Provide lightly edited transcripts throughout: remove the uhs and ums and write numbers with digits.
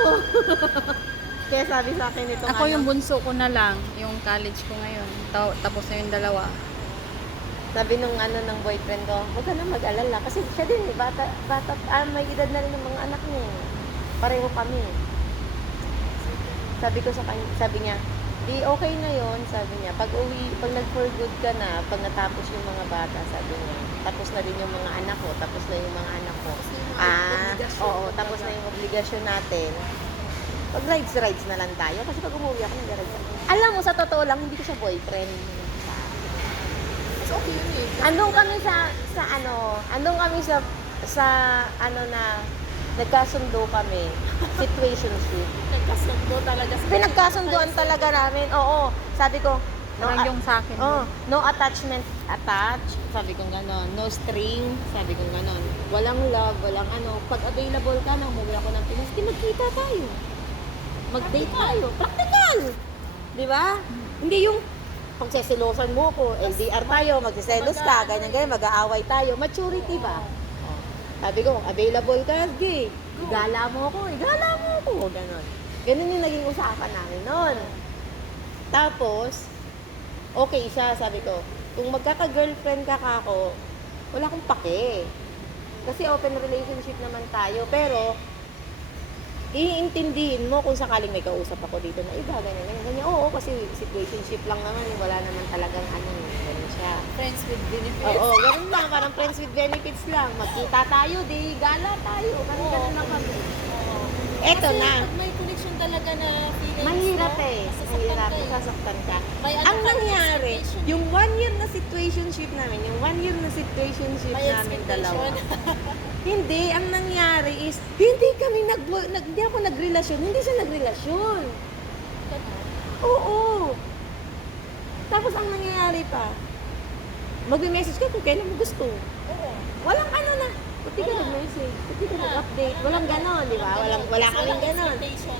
ako. Kaya sabi sa akin itong Ako yung bunso ko na lang, yung college ko ngayon. Tapos na yung dalawa. Sabi nung ng boyfriend ko, huwag ka na mag-alala. Kasi siya din, bata, may edad na rin ng mga anak niya. Pareho kami. Sabi ko sa kanya, sabi niya, di okay na yon, sabi niya. Pag nag-for good ka na, pag natapos yung mga bata, sabi niya, tapos na din yung mga anak ko, tapos na yung mga anak ko. Oo, tapos na yung obligasyon natin. Pag rides na lang tayo. Kasi pag umuwi ako, nag-rides ako. Alam mo, sa totoo lang, hindi ko siya boyfriend. Mas okay yun eh. Andun kami na, nagkasundo kami. Situationship. Nagkasundo talaga. Pinagkasunduan talaga namin. Oo. Sabi ko, Parang yung sa akin. no attachment attached. Sabi ko gano'n. No string. Sabi ko gano'n. Walang love, walang ano. Pag available ka na, umuwi ako ng Pinas, magkita tayo. Mag-date tayo. Practical! Di ba? Hindi yung pagseselosan mo ko, LDR tayo, magsiselos ka, ganyan, mag-aaway tayo. Maturity ba? Sabi ko, available ka, sige. Igala mo ako, gano'n. Ganun yung naging usapan namin noon. Tapos, okay siya, sabi ko, kung magkaka-girlfriend ka kako, wala akong pake. Kasi open relationship naman tayo, pero iintindihin mo kung sakaling may kausap ako dito na iba, ganyan. Oo, kasi situationship lang naman, wala naman talagang ganun siya. Friends with benefits. Oo, ganun lang, parang friends with benefits lang. Magkita tayo, di gala tayo. Ganun lang kami. Eto Kasi na. pag may connection talaga na feelings, Mahirap no? eh. Masasaktan Mahirap, ka eh. masasaktan ka. May ano Ang ka, nangyari, expectation. yung 1 year na situationship namin, May namin dalawa. expectation. Hindi, ang nangyari is, hindi kami hindi ako nagrelasyon, hindi siya nagrelasyon. Oo. Tapos ang nangyayari pa, magme-message ka kung kailan mo gusto. Oo. Walang ano na, pati ka nag-message, pati ka nag-update, walang ganon, di ba? Wala kaming ganon.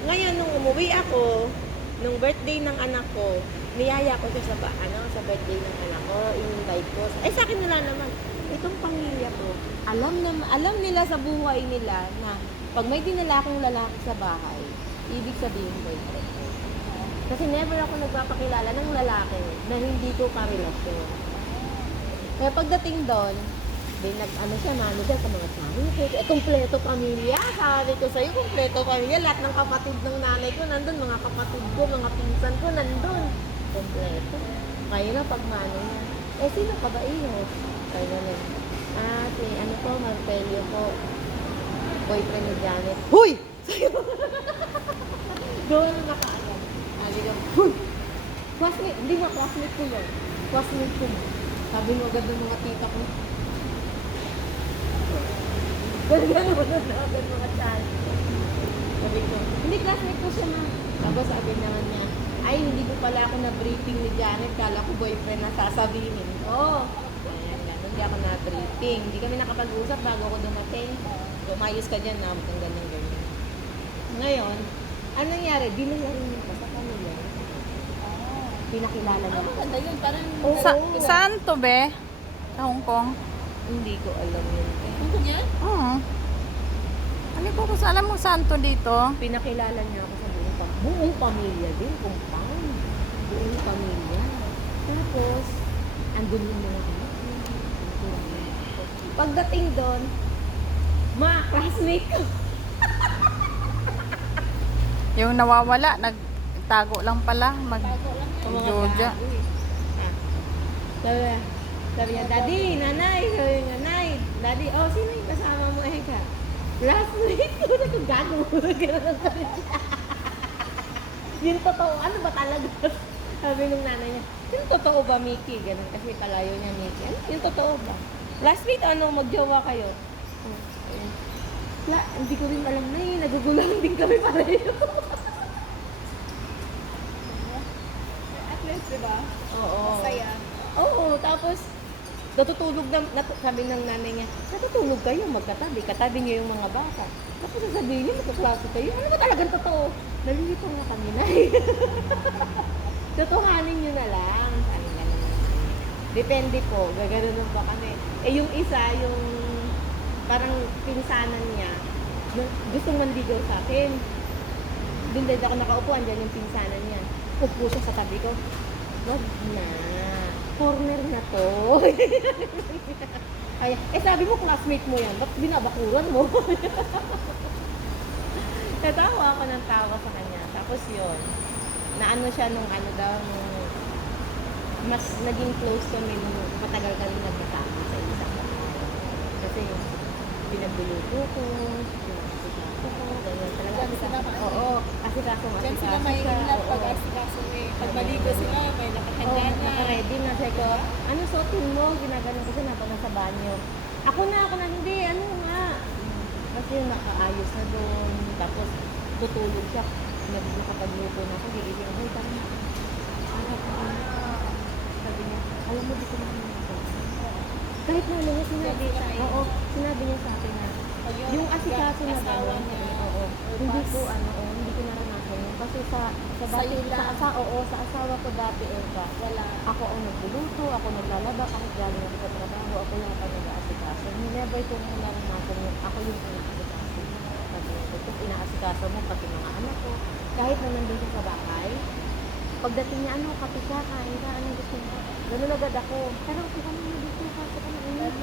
Ngayon, nung umuwi ako, nung birthday ng anak ko, niyaya ko siya sa birthday ng anak ko, in-invite ko. Sa akin wala naman. Itong pamilya ko, alam nila sa buhay nila na pag may dinala akong lalaki sa bahay, ibig sabihin boyfriend ko. Kasi never ako nagpapakilala ng lalaki na hindi ko karelasyon. Kaya pagdating doon, mano siya sa mga family ko. Kompleto pamilya. Sabi ko sa'yo, kompleto pamilya. Lahat ng kapatid ng nanay ko nandun. Mga kapatid ko, mga pinsan ko nandun. Kompleto. Ngayon na pagmano niya. Sino ka ba iyo? Kaya naman. Si Marcelio po. Boyfriend ni Janet. Huy! Doon na nakaagad. Sabi ko, huy! Classmate, hindi nga classmate ko yun. Classmate ko. Sabi mo agad ng mga tita ko. Gano'n mo na agad mga chan. Sabi ko, hindi classmate ko siya na. Tapos sabi naman niya, ay hindi ko pala ako na-briefing ni Janet. Kala ko boyfriend na sasabihin. Hindi ako na-briefing. Hindi kami nakapag-usap bago ako dumating. Umayos ka dyan na, magandang ganyan. Ngayon, ano nangyari? Binularin niya pa sa kanila. Pinakilala niya. Maganda yun. Parang Saan to, be? Sa Hong Kong? Hindi ko alam yun. Ano yan? Oo. Alam mo saan to dito? Pinakilala niya ako sa buong pamilya din, compound. Buong pamilya. Tapos, andun yung mga anak. Pagdating doon, mga classmate ko. Yung nawawala, nagtago lang pala. Mag-joja. Sabi niya, Daddy, Nanay, Daddy, sino yung kasama mo, Eka? Classmate ko, gago. Yung totoo, ano ba talaga? Sabi nung nanay niya, yung totoo ba, Mickey? Ganun, kasi palayo niya, Mickey. Ano, yung totoo ba? Classmate, magjowa kayo? Hindi ko rin alam na nagugulang din kami pareho. At least, diba? Oo. Masaya. Oo, tapos natutulog sabi ng nanay niya, natutulog kayo, katabi niyo yung mga bata. Tapos sasabihin niyo, magkaklase kayo. Ano ba talagang totoo? Nalilito nga kami na Totohanin niyo na lang. Sabi nga naman. Depende po, gaganon ba kami. Yung isa, yung parang pinsanan niya, gustong manligaw sa akin. Doon din ako nakaupo, andyan yung pinsanan niya. Upo siya sa tabi ko. Wag na. Corner na to. Ay, sabi mo classmate mo yan. Ba't binabakuran mo? Natawa ako ng tawa sa kanya. Tapos yun, naano siya nung ano daw, nung mas naging close kami nung matagal kami nagkasama sa isang bahay. Kasi pinagluluto ko, pinagkasama ko, ganyan talaga. Diyan sila Oo, kasi kaso Diyan sila may inlat pag asikaso eh. Pag maligo sila, may nakahanda na. Naka-ready na. Sabi ko, ano suotin mo? Ginaganon ko siya napag nasa banyo. Ako na, hindi, ano nga. Kasi nakaayos na doon. Tapos, tutulog siya. Nakapagluto na ako. Gigising ako, tama na. Sabi niya, alam mo, di ko naman ako. Kahit na niya, sinabi sa oo, sinabi niya sa akin na, yung asikaso na asawa gano'n, niya, oo, hindi ko naranasan yun. Kasi sa dati, sa asawa ko dati, Wala. ako ang nagluluto, ako naglalaba, ako galing ako sa trabaho, ako yung nag-aasikaso. Never ko nung naranasan yun, ako yung inaasikaso. Sabi niya, tapos inaasikaso mo pati mga anak ko. Kahit na nandun siya sa bahay, pagdating niya, kape ka, kain ka, anong gusto mo? Ganun agad ako. Pero kung ano na dito, pasok ka na init.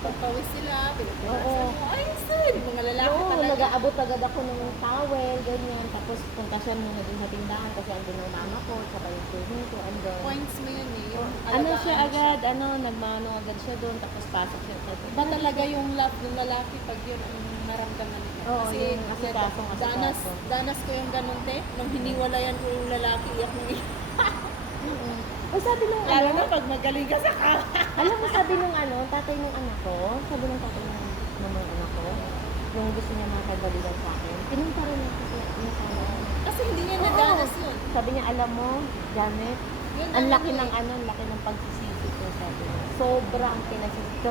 Pagpawis sila, Oo. pinupunasan mo. Ay, sir! Mga lalaki Oo, talaga. nag-aabot agad ako ng towel, ganyan. Tapos punta siya muna dun sa tindahan kasi andun yung mama ko, tsaka yung cousin ko, andun. Points mo yun eh. Yung Ano alagaan siya agad, nagmano agad siya doon, tapos pasok siya sa Ba talaga yung love ng lalaki pag yun ang naramdaman nila? Oo, Kasi yung asikaso. danas ko yung ganun te. Nung hiniwalayan ko yung lalaki, iyak nung iyak. O sabi nung Lalo na pag magaling ka sa kama. alam mo sabi nung tatay nung anak ko, sabi nung tatay ng mga anak ko, yung gusto niya makagalitan sa akin, pinunta rin ako sa asawa. Kasi hindi niya Oo. nadanas yun. Sabi niya, alam mo, Janet, Yun ang ano laki eh. ng ang laki ng pagsisisi ko, sabi niya. Sobrang pinagsisisi ko.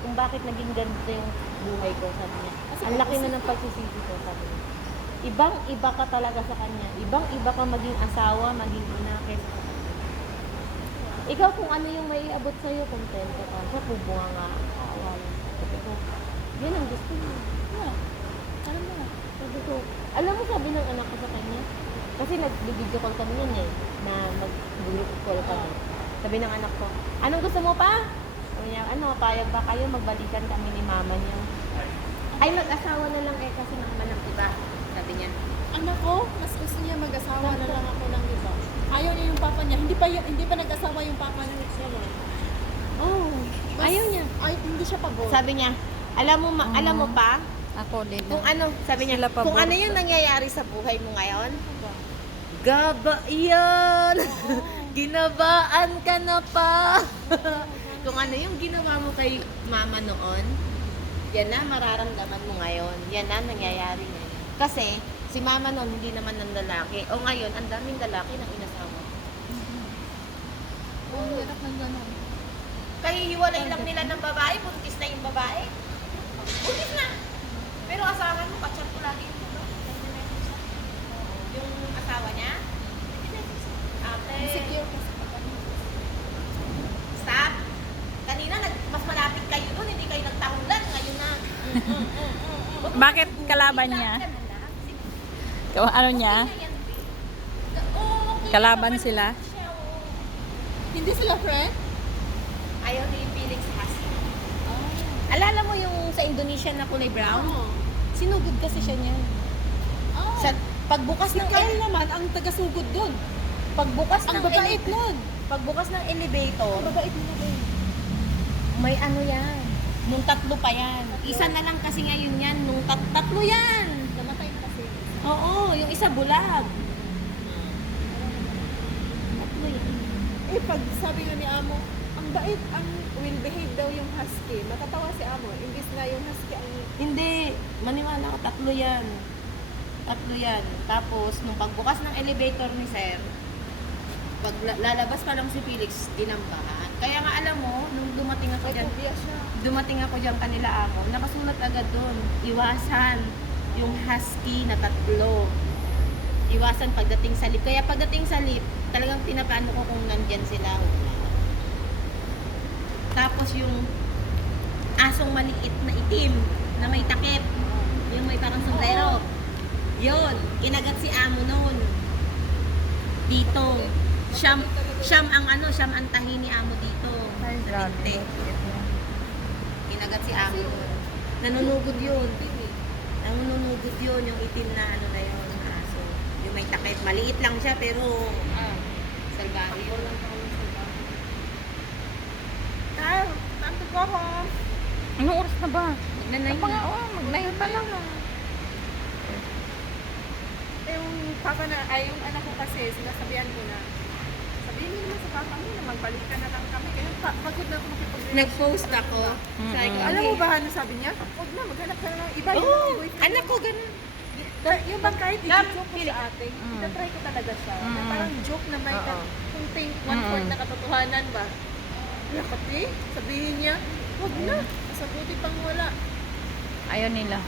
Kung bakit naging ganito yung buhay ko, sabi niya. Kasi Ang laki na ng pagsisisi ko, sabi niya. Ibang-iba ka talaga sa kanya. Ibang-iba ka maging asawa, maging ina, kaysa sa kanya. Ikaw kung ano yung may iabot sa'yo, kontento ka. Siya bubunga nga. Awalan. Sabi ko, yun ang gusto niya. Yeah. Alam mo. Sabi ko, alam mo sabi ng anak ko sa kanya? Kasi nag-video call kami yun na mag-group call kami. Sabi ng anak ko, anong gusto mo pa? Sabi niya, payag ba kayo magbalikan kami ni mama niyo? Ay, mag-asawa na lang kasi naman ng iba. Sabi niya. Anak ko, mas gusto niya mag-asawa na lang ako ng iba. Ayaw niya yung papa niya. Hindi pa nag-asawa yung papa niya. Oh, ayaw niya. Ay, hindi siya pagod. Sabi niya, alam mo pa, Ako din. kung ano, sabi niya, Sila pa kung ano both. yung nangyayari sa buhay mo ngayon, gaba yan! Ginabaan ka na pa! Kung ano yung ginawa mo kay mama noon, yan na mararamdaman mo ngayon. Yan na nangyayari ngayon. Kasi, si mama noon hindi naman ng lalaki. O ngayon, ang daming lalaki ng inasawa. Oo, hirap ng gano'n. Kaya hiwalay lang nila ng babae, buntis na yung babae. Buntis na! Pero asawa mo, kachat ko lagi yung tulo. Yung asawa niya, ate, Insecure kasi pag ano. stop. Kanina, mas malapit kayo doon, hindi kayo nagtahulan. Ngayon na. Bakit kalaban niya? Ano niya? Kalaban sila? Hindi sila friend? Ayaw ni Felix Husky. Alala mo yung sa Indonesia na kulay brown? Oo. Sinugod kasi siya niyan. Oh. Sa pagbukas ng Kyle naman ang taga-sugod doon. pagbukas Ang ng babait nun. pagbukas ng elevator, Ang babait nila doon. may ano yan. Nung tatlo pa yan. Isa na lang kasi ngayon yan. Nung tatlo yan. Namatay kasi. Oo, yung isa bulag. Tatlo yan. Eh, pag sabi nga ni Amo, ang bait, ang will behave daw yung husky. Matatawa si Amo. Imbis na yung husky ang... Hindi. Maniwala ka, tatlo yan. Tatlo yan. Tapos, nung pagbukas ng elevator ni Sir, pag lalabas pa lang si Felix, dinambahan. Kaya nga alam mo, nung dumating ako dyan, Phobia siya. kanila ako, nakasulat agad doon, iwasan yung husky na tatlo. Iwasan pagdating sa lift. Kaya pagdating sa lift, talagang pinapaano ko kung nandyan sila. Tapos yung asong maliit na itim, na may takip, yung may parang sombrero. Yun, kinagat si amo noon. Dito. Siyam ang tahi ni amo dito. Ay, grabe. Binte. Kinagat si amo noon. Nanunugod yun. Nanunugod yun, yung itim na ano na yun, na aso. Yung may takip. Maliit lang siya, pero salbahe yun. Time to go home. Anong oras na ba? Nanay Pa nga, mag-9 pa lang. Yung papa na, ay yung anak ko kasi, sinasabihan ko na, sabihin mo naman sa papa mo na magbalik ka na lang kami. Kaya pagod na ako makipag-relasyon. Nag-post ako. Sabi ko, Alam mo ba, ano sabi niya? Huwag na, maghanap ka na ng iba. Yung Oo, boyfriend anak mo. ko ganun. Yung bang kahit Love, i-joke ko sa ate, itatry ko talaga siya. Na parang joke na may Oo. kung think one-fourth na katotohanan ba? Nakati, sabihin niya, huwag na, masabuti pang wala. Ayaw nila.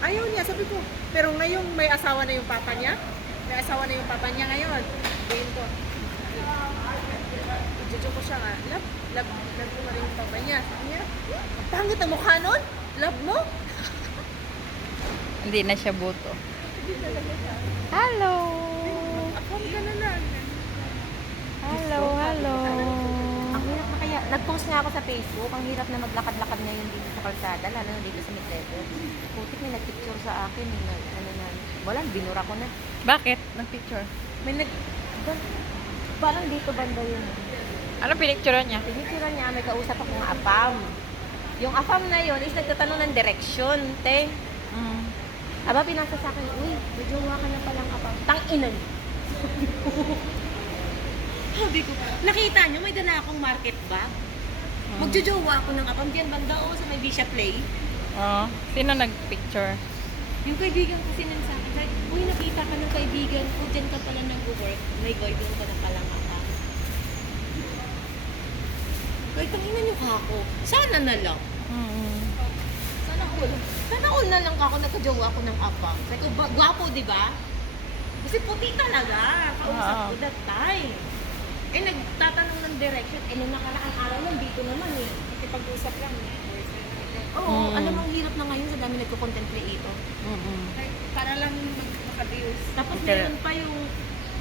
Ayaw niya, sabi ko. Pero ngayong may asawa na yung papa niya, may asawa na yung papa niya ngayon. Sabihin ko, i-joke ko siya nga, love ko na rin yung papa niya. Sabi niya, ang pangit ang mukha nun? Love mo? Hindi na siya buto. Hindi talaga siya. Hello! Ako, gano'n na. Hello, hello. Ang hirap na kaya, nag-post nga ako sa Facebook, ang hirap na maglakad-lakad ngayon dito sa kalsada, lalo na dito sa Midleto. Putik na nag-picture sa akin, wala, binura ko na. Bakit? Nag-picture. May parang dito banda yun. Ano pinicturean niya? Pinicture niya, may kausap akong apam. Yung apam na yun is nagtatanong ng direksyon, te. Aba, pinasa sa akin, uy, may jowa ka na palang apam. Tang-inan. Sabi ko, nakita niyo, may dala akong market bag. Magjojowa ako ng apam. Diyan banda, sa may Bishop Play. Oo. Sino nag-picture? Yung kaibigan ko sinang sa akin, sabi, uy, nakita ka ng kaibigan ko, dyan ka pala nag-work. May boyfriend ka na palang apam. Kaya tanginan niyo ka ako. Sana na lang. Sana all na lang ako, nagkajowa ako ng apam. Sabi ko, gwapo, di ba? Kasi puti talaga. Kausap ko that time. Eh, nagtatanong ng direction. Eh, nung nakaraang araw lang, dito naman eh. Kasi pag-usap lang, Oo, alam mo, ang hirap na ngayon sa dami nagko-content creator. para lang maka-views. Tapos meron pa yung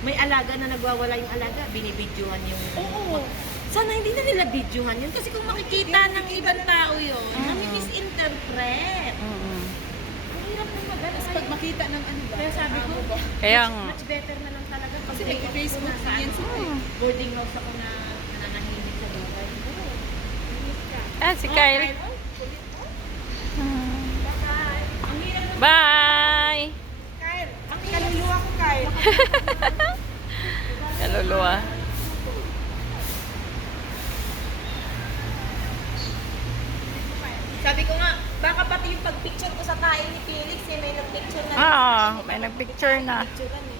may alaga na nagwawala yung alaga, binibidyohan yung... Oo. Sana hindi na nila videohan yun. Kasi kung makikita ng ibang tao yun, nami-misinterpret. Ang hirap na magana. Tapos pag makita ng ano ba? Kaya sabi ko, Kaya nga. much better na lang talaga. Kasi nag-Facebook sa yan sila eh. boarding house ako na nananahimik sa buhay. Ah, si Kyle. Ang hirap na Bye! Kyle, ang kaluluwa ko, Kyle. Kaluluwa. sabi ko nga, baka pati yung pag-picture ko sa tayo ni Felix, eh, may nag-picture na. May nag-picture na. Picturean eh.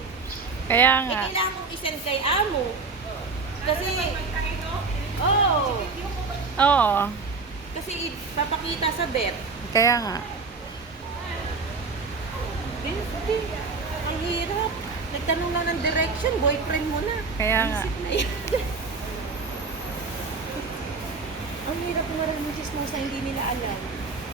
Kaya Eh, nga. kailangan kong isend kay Amo. Kasi, Oo. kasi papakita sa bet. Kaya nga. Hindi. Ang hirap. Nagtanong lang ng direction, boyfriend mo na. Kaya nga. Isip na yan. Ang hirap ng maraming chismosa, hindi nila alam.